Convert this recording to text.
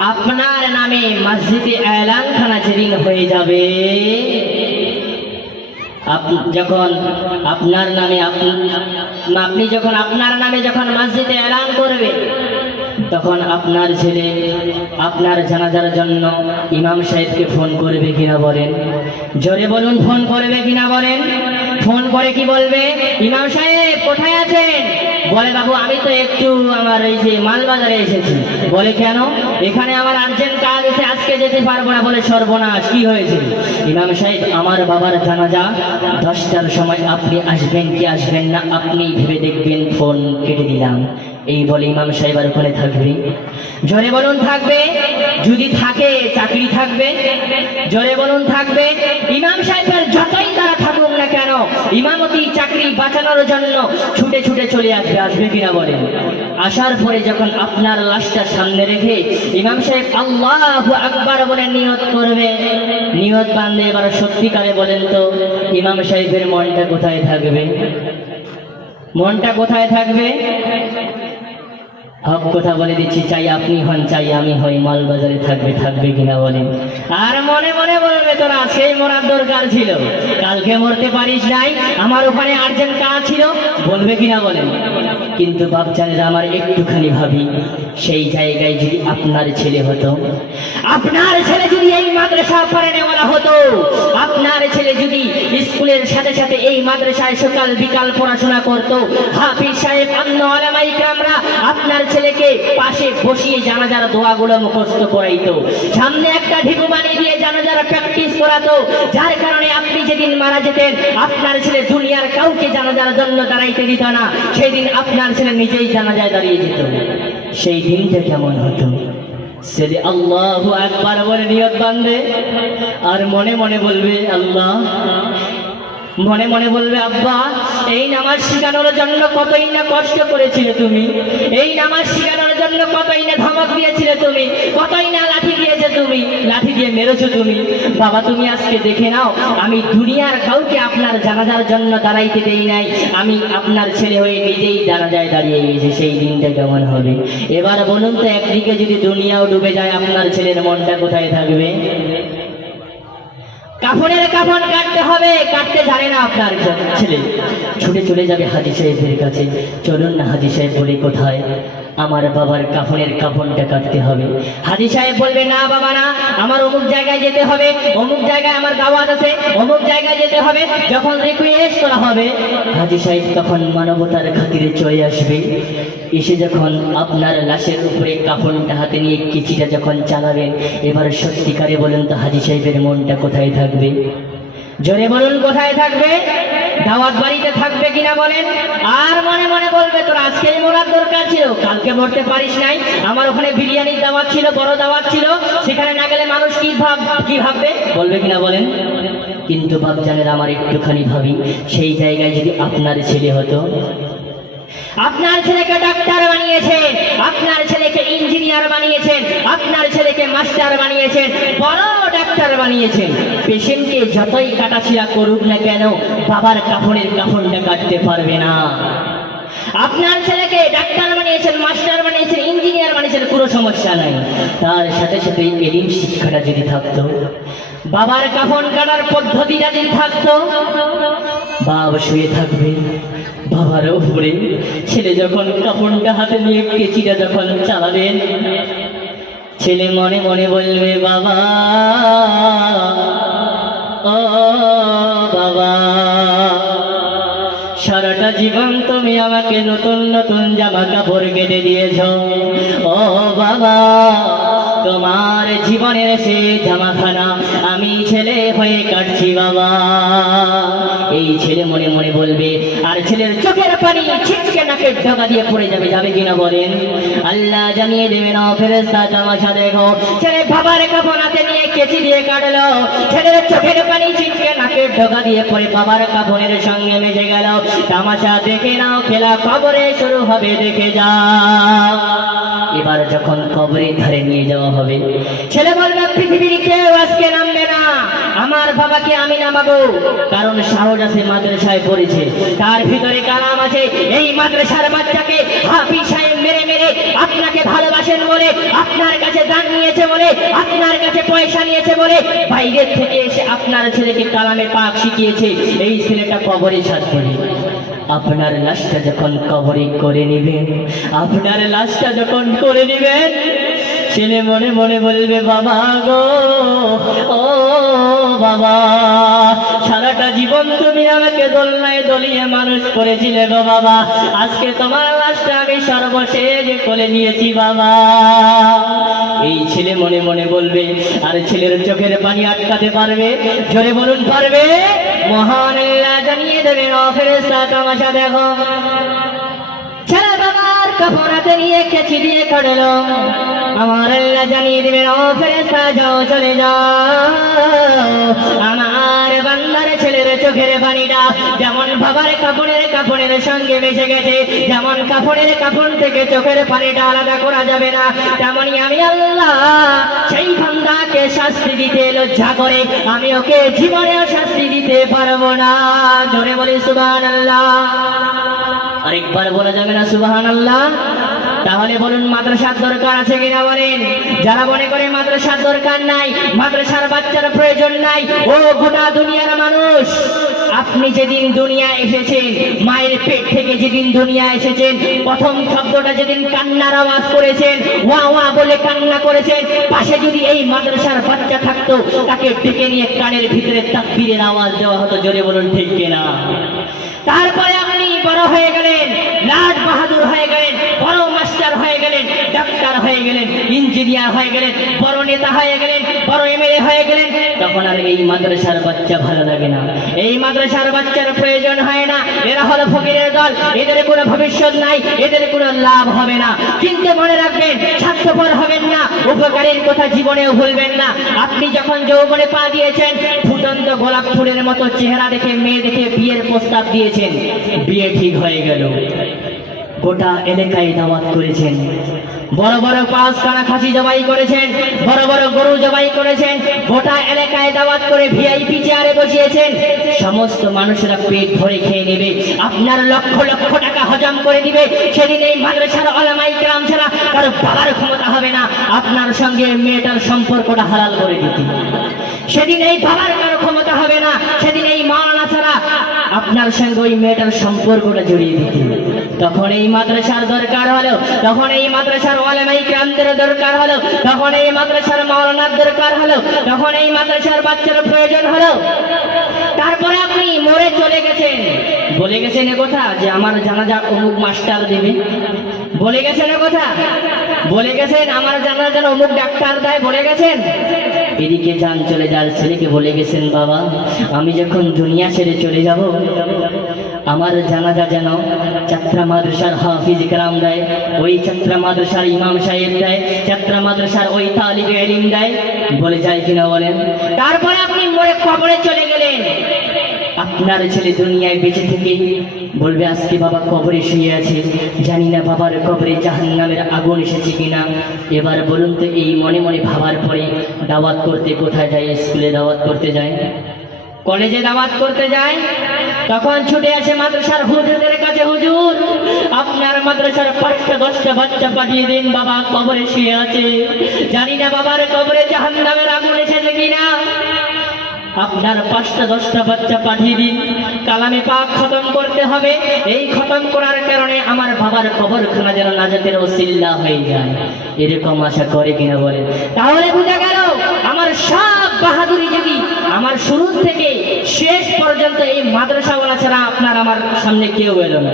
আপনার নামে মসজিদে এলানখানা যেদিন হয়ে যাবে, যখন আপনার নামে আপনি যখন আপনার নামে যখন মসজিদে এলান করবে, তখন আপনার ছেলে আপনার জানাজার জন্য ইমাম সাহেবকে ফোন করবে কিনা বলেন? জোরে বলুন, ফোন করবে কিনা বলেন? ফোন করে কি বলবে? ইমাম সাহেব কোথায় আছেন? বলে বাবু আমি তো একটু আমার এই যে মালবাজারে এসেছি। বলে কেন? এখানে আমার আর্জেন্ট কাজ আছে, আজকে যেতে পারবো না। বলে সর্বনাশ, কি হয়েছে? ইমাম সাহেব আমার বাবার জানাজা 10টার সময়, আপনি আসবেন কি আসবেন না আপনি ভেবে দেখবেন, ফোন কেটে দিলাম। এই বলে ইমাম সাহেব আর ওখানে থাকবে? জোরে বলুন থাকবে? যদি থাকে চাকরি থাকবে? জোরে বলুন থাকবে? ইমাম সাহেবের যতই তারা থাকুক না কেন, ইমামতি চাকরি বাঁচানোর জন্য ছুটে ছুটে চলে আসবে। আসবে কিনা বলেন? আসার পরে যখন আপনার লাশটা সামনে রেখে ইমাম সাহেব আল্লাহু আকবার বলে নিয়ত করবে, নিয়ত বাঁধবে। এবার সত্যিকারে বলেন তো ইমাম সাহেবের মনটা কোথায় থাকবে? মনটা কোথায় থাকবে? হক কথা বলে দিচ্ছি, চাই আপনি হন চাই আমি হই, মালবাজারে থাকবে। থাকবে কিনা বলেন? আর মনে মনে বলবে তোরা সেই মরার দরকার ছিল, কালকে মরতে পারিস নাই, আমার ওখানে আর্জেন্ট কাজ ছিল। বলবে কিনা বলেন? কিন্তু বাপজানেরা আমার একটুখানি ভাবি, সেই জায়গায় যদি আপনার ছেলে হতো, আপনার ছেলে যদি এই মাদ্রাসা পড়ানেওয়ালা হতো, আপনার ছেলে যদি স্কুলের সাথে সাথে এই মাদ্রাসায় সকাল বিকাল পড়াশোনা করতো, হাফিজ সাহেব অন্য উলামা ইকরামরা আপনার ছেলেকে পাশে বসিয়ে জানাজার দোয়াগুলো মুখস্থ করাইতো, সামনে একটা ঢিবু বানিয়ে দিয়ে জানাজার প্র্যাকটিস করাতো, যার কারণে আপনি যেদিন মারা যেতেন আপনার ছেলে দুনিয়ার কাউকে জানাজার জন্য দাঁড়াইতে দিত না, সেদিন আপনার ছেলে নিজেই জানাজায় দাঁড়িয়ে যেত। সেই দিনটা কেমন হতো? ছেলে আল্লাহু আকবার বলে নিয়ত বাঁধবে, আর মনে মনে বলবে আল্লাহ, মনে মনে বলবে আব্বা এই নামাজ শিখানোর জন্য কতই না কষ্ট করেছিলে তুমি, এই নামাজ শিখানোর জন্য কতই না ধমক দিয়েছিলে তুমি, কতই না লাঠি দিয়েছে তুমি, লাঠি দিয়ে মেরেছো তুমি। বাবা তুমি আজকে দেখে নাও, আমি দুনিয়ার কাউকে আপনার জানাজার জন্য দাঁড়াইতে দেই নাই, আমি আপনার ছেলে হয়ে নিজেই জানাজায় দাঁড়িয়ে গেছি। সেই দিনটা কেমন হবে? এবার বলুন তো, একদিকে যদি দুনিয়াও ডুবে যায় আপনার ছেলের মনটা কোথায় থাকবে? কাফনের কাফন কাটতে হবে, কাটতে জানে না আপনার ছেলে, ছুটে চলে যাবে হাজী সাহেবের কাছে। চলুন না হাজী সাহেব বলে, কোথায়? আমার বাবার কাফনের কাফনটা কাটতে হবে। হাজী সাহেব বলবে না বাবা না, আমার অমুক জায়গায় যেতে হবে, অমুক জায়গায় আমার দাওয়াত আছে, অমুক জায়গায় যেতে হবে। যখন রিকোয়েস্ট করা হবে, হাজী সাহেব তখন মানবতার খাতিরে চলে আসবে। এসে যখন আপনার লাশের উপরে কাফনটা হাতে নিয়ে কিচিটা যখন চালাবেন, এবার সত্যিকারে বলুন তো হাজী সাহেবের মনটা কোথায় থাকবে? জোরে বলুন কোথায় থাকবে? দাওয়াত বাড়িতে থাকবে কিনা বলেন? আর মনে মনে বলবে তোর আজকেই মরার দরকার ছিল, কালকে মরতে পারিস নাই, আমার ওখানে বিরিয়ানির দাওয়াত ছিল, বড় দাওয়াত ছিল, সেখানে না গেলে মানুষ কি ভাববে? বলবে কিনা বলেন? কিন্তু বাপজানেরা আমার একটুখানি ভাবি, সেই জায়গায় যদি আপনার ছেলে হতো, আপনার ছেলেকে ডাক্তার বানিয়েছেন, আপনার ছেলেকে ইঞ্জিনিয়ার বানিয়েছেন, আপনার ছেলেকে মাস্টার বানিয়েছেন, বড় ডাক্তার বানিয়েছেন, পেশেন্টকে যতই কাটাছিড়া করুক না কেন বাবার কাফনের কাফনটা কাটতে পারবে না। আপনার ছেলেকে ডাক্তার বানিয়েছেন, মাস্টার বানিয়েছেন, ইঞ্জিনিয়ার বানিয়েছেন, কোনো সমস্যা নাই। তার সাথে সাথে এলিম শিক্ষাটা যদি থাকতো, বাবার কাফন কাটার পদ্ধতিটা যদি থাকতো, বাবা শুয়ে থাকবে বাবার উপরে, ছেলে যখন কাফনটা হাতে নিয়ে কেচিটা যখন চালাবেন, ছেলে মনে মনে বলবে বাবা, ও বাবা, সারাটা জীবন তুমি আমাকে নতুন নতুন জামা কাপড় কেটে দিয়েছ, ও বাবা, তোমার জীবনের সে জামাখানা আমি ছেলে হয়ে কাটছি বাবা। এই ছেলে মনে মনে বলবে, আর ছেলের চোখের পানি ছিটকে নাকের ঢোকা দিয়ে পড়ে যাবে। যাবে কিনা বলেন? আল্লাহ জানিয়ে দেবে না, ফেরেশতা তামাশা দেখো, ছেলে বাবার কাফন হাতে নিয়ে কেচি দিয়ে কাটলো, ছেলের চোখের পানি ছিটকে নাকের ঢোকা দিয়ে পড়ে বাবার কাফনের সঙ্গে মিশে গেল। তামাশা দেখে নাও, খেলা কবরে শুরু হবে, দেখে যাও। এবার যখন কবরের ধারে নিয়ে যাওয়া হবে, ছেলে বলবে পৃথিবীর কেউ আজকে নামবে না, আমার বাবাকে আমি নামাবো, কারণ সাহস আছে, মাদ্রাসায় পড়েছে, তার ভিতরে কালাম আছে। এই মাদ্রাসার বাচ্চাকে হাফিজ সাহেব মেরে মেরে আপনাকে ভালোবাসেন বলে আপনার কাছে দান নিয়ে নিয়েছে বলে, আপনার কাছে পয়সা নিয়েছে বলে বাইরের থেকে এসে আপনার ছেলেকে কালামে পাক শিখিয়েছে, এই ছেলেটা কবরে ছাড়বে। আপনার লাশটা যখন কবরে করে নেবেন, আপনার লাশটা যখন করে নেবেন, ছেলে মনে মনে বলবে, বাবা গো, ও বাবা, সারাটা জীবন তুমি আমাকে দোলনায় দলিয়ে মানুষ করেছিলে গো বাবা, আজকে তোমার লাশটা আমি সর্বশেষ কোলে নিয়েছি বাবা। এই ছেলে মনে মনে বলবে, আর ছেলের চোখের পানি আটকাতে পারবে? জোরে বলুন, পারবে? মহান আল্লাহ জানিয়ে দেবেন, ও ফেরেশতা তামাশা দেখো। ছেলে বাবার কাপড় হাতে নিয়ে খেচি দিয়ে কাটলো, আমার আল্লাহ জানিয়ে দিবেন, ও ফেরেশতা যাও, চলে যাও। আমার বান্দার ছেলের চোখের পানিটা যেমন বাবার কাপড়ের সঙ্গে মিশে গেছে, যেমন কাপড়ের কাপড় থেকে চোখের পানিটা আলাদা করা যাবে না, তেমনি আমি আল্লাহ সেই বান্দাকে শাস্তি দিতে লজ্জা করে আমি ওকে জীবনেও শাস্তি দিতে পারবো না। জোরে বলি সুবহানাল্লাহ। আরেকবার বলা যাবে না সুবহানাল্লাহ? তাহলে বলুন, মাদ্রাসার দরকার আছে কিনা বলেন? যারা মনে করে মাদ্রাসার দরকার নাই, মাদ্রাসার বাচ্চার প্রয়োজন নাই, ও গোটা দুনিয়ার মানুষ, আপনি যেদিন দুনিয়া এসেছেন, মায়ের পেট থেকে যেদিন দুনিয়া এসেছেন, প্রথম শব্দটা যেদিন কান্নার আওয়াজ করেছেন, ওয়া ওয়া বলে কান্না করেছেন, পাশে যদি এই মাদ্রাসার বাচ্চা থাকতো, তাকে ডেকে নিয়ে কানের ভিতরে তাকবীরের আওয়াজ দেওয়া হতো। জোরে বলুন, ঠিক কিনা? তারপরে আপনি বড় হয়ে গেলেন, লাট বাহাদুর হয়ে গেলেন, বড় মাস্টার হয়ে গেলেন, ডাক্তার হয়ে গেলেন, ইঞ্জিনিয়ার হয়ে গেলেন, বড় নেতা হয়ে গেলেন, বড় এমএলএ হয়ে গেলেন, তখন আর এই মাদ্রাসার বাচ্চা ভালো লাগে না, এই মাদ্রাসার বাচ্চার প্রয়োজন হয় না। এরা হলো ফকিরের দল, এদের কোনো ভবিষ্যৎ নাই, এদের কোনো লাভ হবে না। কিন্তু মনে রাখবেন, স্বার্থপর হবেন না, উপকারের কথা জীবনেও ভুলবেন না। আপনি যখন যৌবনে পা দিয়েছেন, ফুটন্ত গোলাপ ফুলের মতো চেহারা দেখে, মেয়ে দেখে বিয়ের প্রস্তাব দিয়েছেন, বিয়ে ঠিক হয়ে গেল, গোটা এলাকায় দাওয়াত করেছেন, বড় বড় পাঁচখানা খাসি জবাই করেছেন, বড় বড় গরু জবাই করেছেন, গোটা এলাকায় দাওয়াত করে ভিআইপি চেয়ারে বসিয়েছেন, সমস্ত মানুষেরা পেট ভরে খেয়ে নেবে, আপনার লক্ষ লক্ষ টাকা হজম করে দিবে। সেদিন এই মাদ্রাসার উলামায়ে কেরাম ছাড়া কারো বাবার ক্ষমতা হবে না আপনার সঙ্গে মেয়েটার সম্পর্কটা হালাল করে দিতে। সেদিন এই বাবার কারো ক্ষমতা হবে না, সেদিন এই মাওলানা ছাড়া আপনার সঙ্গে ওই মেয়েটার সম্পর্কটা জড়িয়ে দিতে। তখন এই মাদ্রাসার দরকার হলো, তখন এই মাদ্রাসার উলামায়ে কেরামদের দরকার হলো, তখন এই মাদ্রাসার মাওলানার দরকার হলো, তখন এই মাদ্রাসার বাচ্চার প্রয়োজন হলো। তারপরে আপনি মরে চলে গেছেন, বলে গেছেন এ কথা যে আমার জানাজা অমুক মাস্টার দেবে, বলে গেছেন এ কথা, বলে গেছেন আমার জানাজা অমুক ডাক্তার দেয়, বলে গেছেন। এদিকে যান চলে যার ছেলেকে বলে গেছেন, বাবা আমি যখন দুনিয়া ছেড়ে চলে যাব, আমার জানাজা যেন চাত্রা মাদ্রাসার হাফিজ কেরাম দেয়, ওই চাত্রা মাদ্রাসার ইমাম সাহেব দেয়, চাত্রা মাদ্রাসার ওই তালিবে ইলম দেয়, বলে যায় কিনা বলেন? তারপরে আপনি মরে কবরে চলে গেলেন, আপনার ছেলে দুনিয়ায় বেঁচে থেকে বলবে, আজকে বাবা কবরে শুয়ে আছে, জানি না বাবার কবরে জাহান্নামের আগুন এসেছে কিনা। এবার বলুন তো, এই মনে মনে ভাবার পরে দাওয়াত করতে কোথায় যায়? স্কুলে দাওয়াত করতে যায়, কলেজে দাওয়াত করতে যায়, তখন ছুটে আসে মাদ্রাসার হুজুরদের কাছে, হুজুর আপনার মাদ্রাসার 5টা 10টা বাচ্চা পাঠিয়ে দিন, বাবা কবরে শুয়ে আছে, জানি না বাবার কবরে জাহান্নামের আগুন এসেছে কিনা। আপনার 5টা 10টা বাচ্চা পাঠিয়ে দিন, কালামে পাক খতম করতে হবে, এই খতম করার কারণে আমার বাবার কবরখানা যেন নাজাতের ওসিলা হয়ে যায়, এরকম আশা করে কিনা বলেন? তাহলে বুঝা গেল আমার সব বাহাদুরি যদি আমার শুরু থেকে শেষ পর্যন্ত এই মাদ্রাসাওয়ালা ছাড়া আপনার আমার সামনে কেউ এলো না।